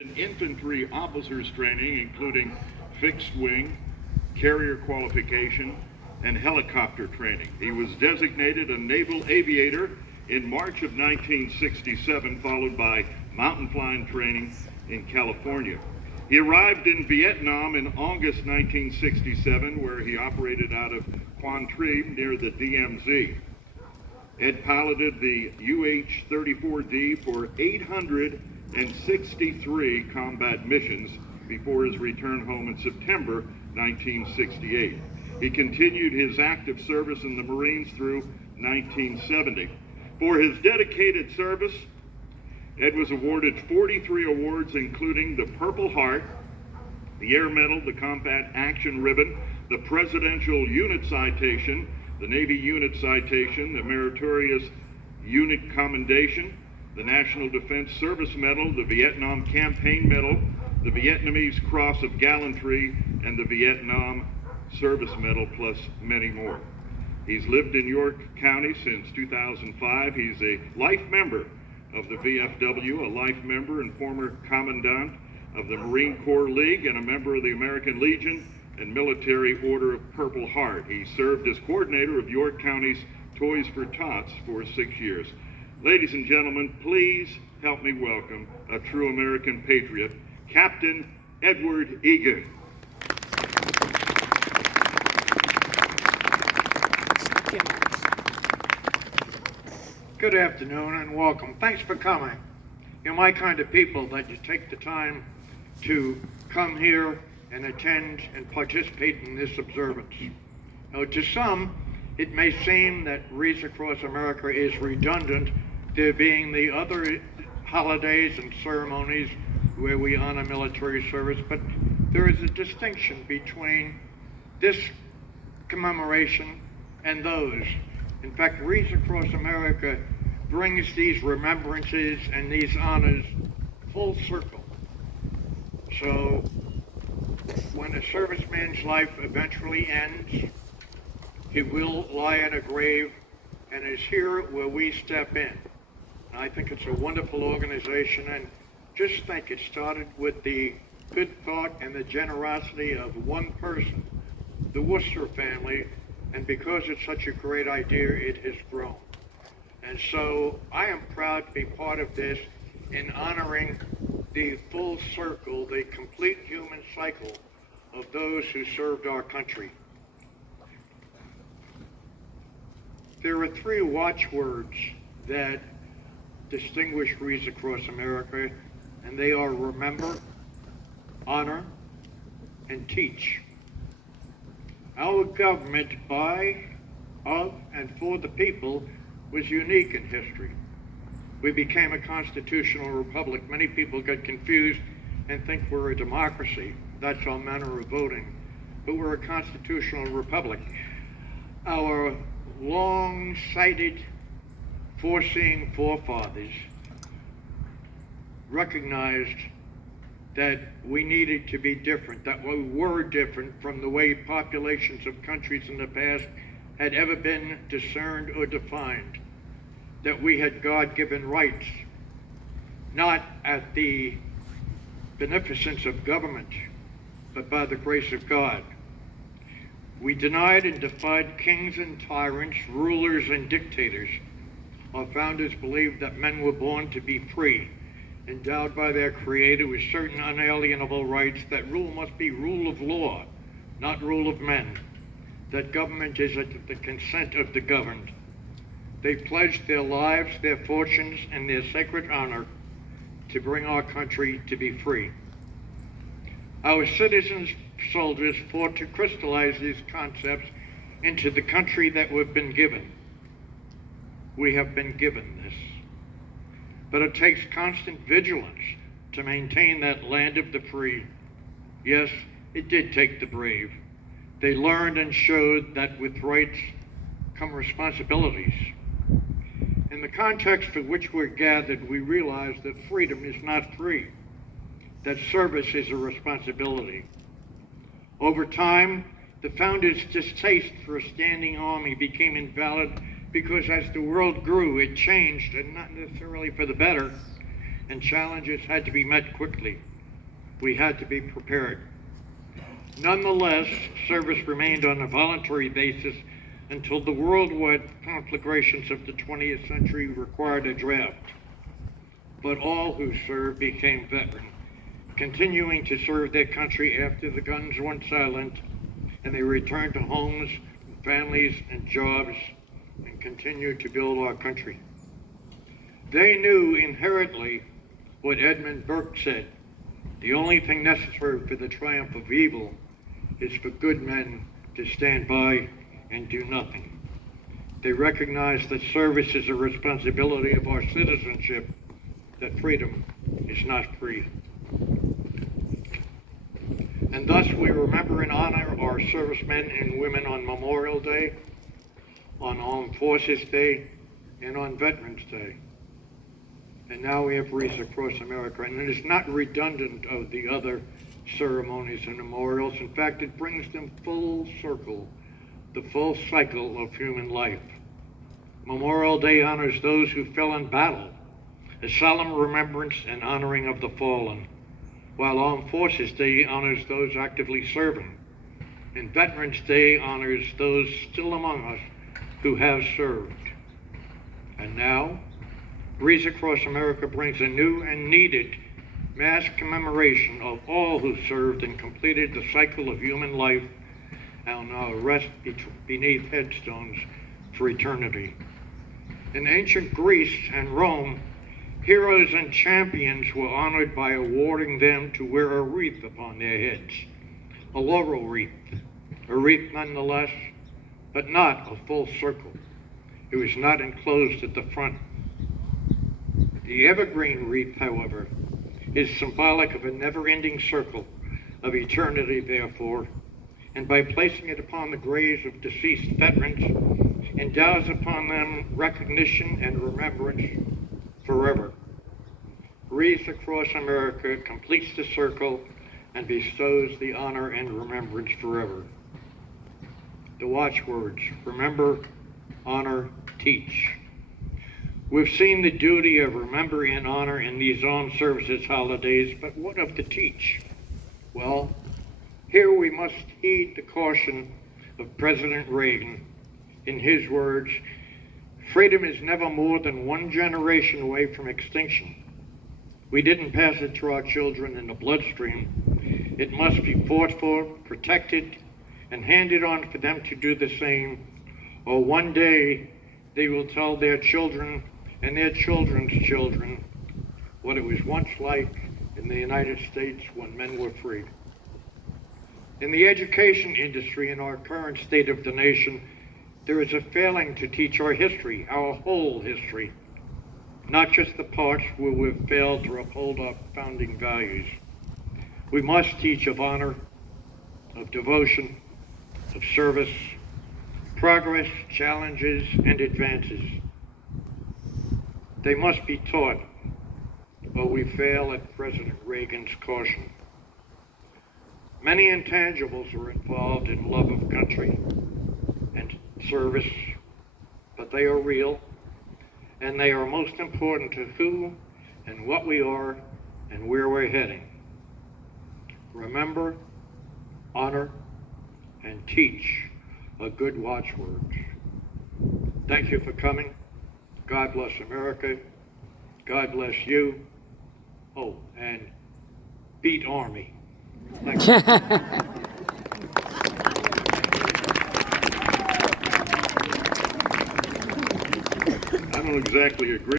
Infantry officers training, including fixed wing, carrier qualification, and helicopter training. He was designated a naval aviator in March of 1967, followed by mountain flying training in California. He arrived in Vietnam in August 1967, where he operated out of Quang Tri near the DMZ. Ed piloted the UH-34D for 863 combat missions before his return home in September 1968. He continued his active service in the Marines through 1970. For his dedicated service, Ed was awarded 43 awards, including the Purple Heart, the Air Medal, the Combat Action Ribbon, the Presidential Unit Citation, the Navy Unit Citation, the Meritorious Unit Commendation, the National Defense Service Medal, the Vietnam Campaign Medal, the Vietnamese Cross of Gallantry, and the Vietnam Service Medal, plus many more. He's lived in York County since 2005. He's a life member of the VFW, a life member and former commandant of the Marine Corps League, and a member of the American Legion and Military Order of Purple Heart. He served as coordinator of York County's Toys for Tots for 6 years. Ladies and gentlemen, please help me welcome a true American patriot, Captain Edward Egan. Good afternoon and welcome. Thanks for coming. You're my kind of people that you take the time to come here and attend and participate in this observance. Now, to some, it may seem that Wreaths Across America is redundant, there being the other holidays and ceremonies where we honor military service, but there is a distinction between this commemoration and those. In fact, Wreaths Across America brings these remembrances and these honors full circle. So when a serviceman's life eventually ends, he will lie in a grave, and it's here where we step in. And I think it's a wonderful organization, and just think it started with the good thought and the generosity of one person, the Worcester family, and because it's such a great idea, it has grown. And so I am proud to be part of this in honoring the full circle, the complete human cycle of those who served our country. There are three watchwords that distinguish Wreaths Across America, and they are remember, honor, and teach. Our government by, of, and for the people was unique in history. We became a constitutional republic. Many people get confused and think we're a democracy. That's our manner of voting. But we're a constitutional republic. Our long-sighted, foreseeing forefathers recognized that we needed to be different, that we were different from the way populations of countries in the past had ever been discerned or defined, that we had God-given rights, not at the beneficence of government, but by the grace of God. We denied and defied kings and tyrants, rulers and dictators. Our founders believed that men were born to be free, endowed by their Creator with certain unalienable rights, that rule must be rule of law, not rule of men, that government is at the consent of the governed. They pledged their lives, their fortunes, and their sacred honor to bring our country to be free. Our citizens, soldiers, fought to crystallize these concepts into the country that we've been given. We have been given this. But it takes constant vigilance to maintain that land of the free. Yes, it did take the brave. They learned and showed that with rights come responsibilities. In the context of which we're gathered, we realize that freedom is not free, that service is a responsibility. Over time, the founders' distaste for a standing army became invalid because as the world grew, it changed, and not necessarily for the better. and challenges had to be met quickly. We had to be prepared. Nonetheless, service remained on a voluntary basis until the worldwide conflagrations of the 20th century required a draft. But all who served became veterans, continuing to serve their country after the guns went silent and they returned to homes, families, and jobs and continued to build our country. They knew inherently what Edmund Burke said: the only thing necessary for the triumph of evil is for good men to stand by and do nothing. They recognized that service is a responsibility of our citizenship, that freedom is not free. And thus we remember and honor our servicemen and women on Memorial Day, on Armed Forces Day, and on Veterans Day. And now we have Wreaths across America, and it is not redundant of the other ceremonies and memorials. In fact, it brings them full circle, the full cycle of human life. Memorial Day honors those who fell in battle, a solemn remembrance and honoring of the fallen, while Armed Forces Day honors those actively serving, and Veterans Day honors those still among us who have served. And now, Wreaths Across America brings a new and needed mass commemoration of all who served and completed the cycle of human life and now rest beneath headstones for eternity. In ancient Greece and Rome, heroes and champions were honored by awarding them to wear a wreath upon their heads, a laurel wreath, a wreath nonetheless, but not a full circle. It was not enclosed at the front. The evergreen wreath, however, is symbolic of a never-ending circle of eternity, therefore, and by placing it upon the graves of deceased veterans, endows upon them recognition and remembrance forever. Wreaths Across America completes the circle and bestows the honor and remembrance forever. The watchwords: remember, honor, teach. We've seen the duty of remember and honor in these armed services holidays, but what of the teach? Well, here we must heed the caution of President Reagan. In his words, freedom is never more than one generation away from extinction. We didn't pass it to our children in the bloodstream. It must be fought for, protected, and handed on for them to do the same, or one day they will tell their children and their children's children what it was once like in the United States when men were free. In the education industry in our current state of the nation, there is a failing to teach our history, our whole history, not just the parts where we've failed to uphold our founding values. We must teach of honor, of devotion, of service, progress, challenges, and advances. They must be taught, or we fail at President Reagan's caution. Many intangibles are involved in love of country and service, but they are real, and they are most important to who and what we are and where we're heading. Remember, honor, and teach are good watchwords. Thank you for coming. God bless America. God bless you. Oh, and beat Army. Thank you. I don't exactly agree.